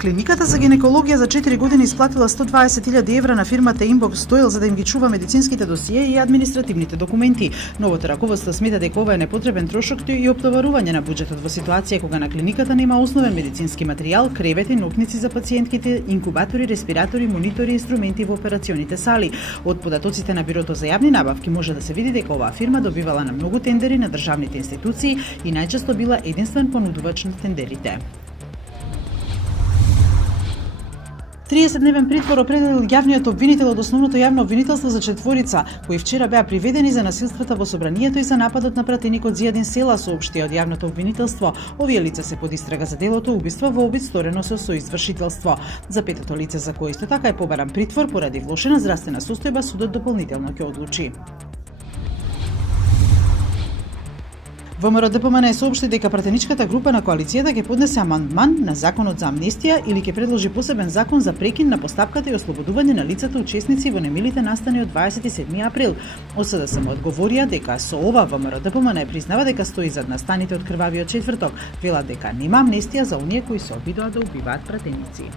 Клиниката за гинекологија за 4 години исплатила 120.000 евра на фирмата Inbox Stoil за да им ги чува медицинските досие и административните документи. Новото раководство смета дека ова е непотребен трошок и оптоварување на буџетот во ситуација кога на клиниката нема основен медицински материјал, кревети, нокници за пациентките, инкубатори, респиратори, монитори и инструменти во операционите сали. Од податоците на Бирото за јавни набавки може да се види дека оваа фирма добивала на многу тендери на државните институции и најчесто била единствен понудувач на тендерите. 30-дневен притвор определил јавниот обвинител од основното јавно обвинителство за четворица, кои вчера беа приведени за насилствата во собранието и за нападот на пратеникот Зијадин Села, соопштија од јавното обвинителство. Овие лица се под истрага за делото убиство во обид сторено со соизвршителство. За петото лице за кое исто така е побаран притвор поради влошена здравствена состојба, судот дополнително ќе одлучи. ВМРО ДПМН соопшти дека пратеничката група на коалицијата ќе поднесе амандман на законот за амнестија или ќе предложи посебен закон за прекин на постапката и ослободување на лицата учесници во немилите настани од 27 април. Од СДСМ одговорија дека со ова ВМРО ДПМН признава дека стои зад настаните од крвавиот четврток, велат дека нема амнестија за оние кои се обидоа да убиваат пратеници.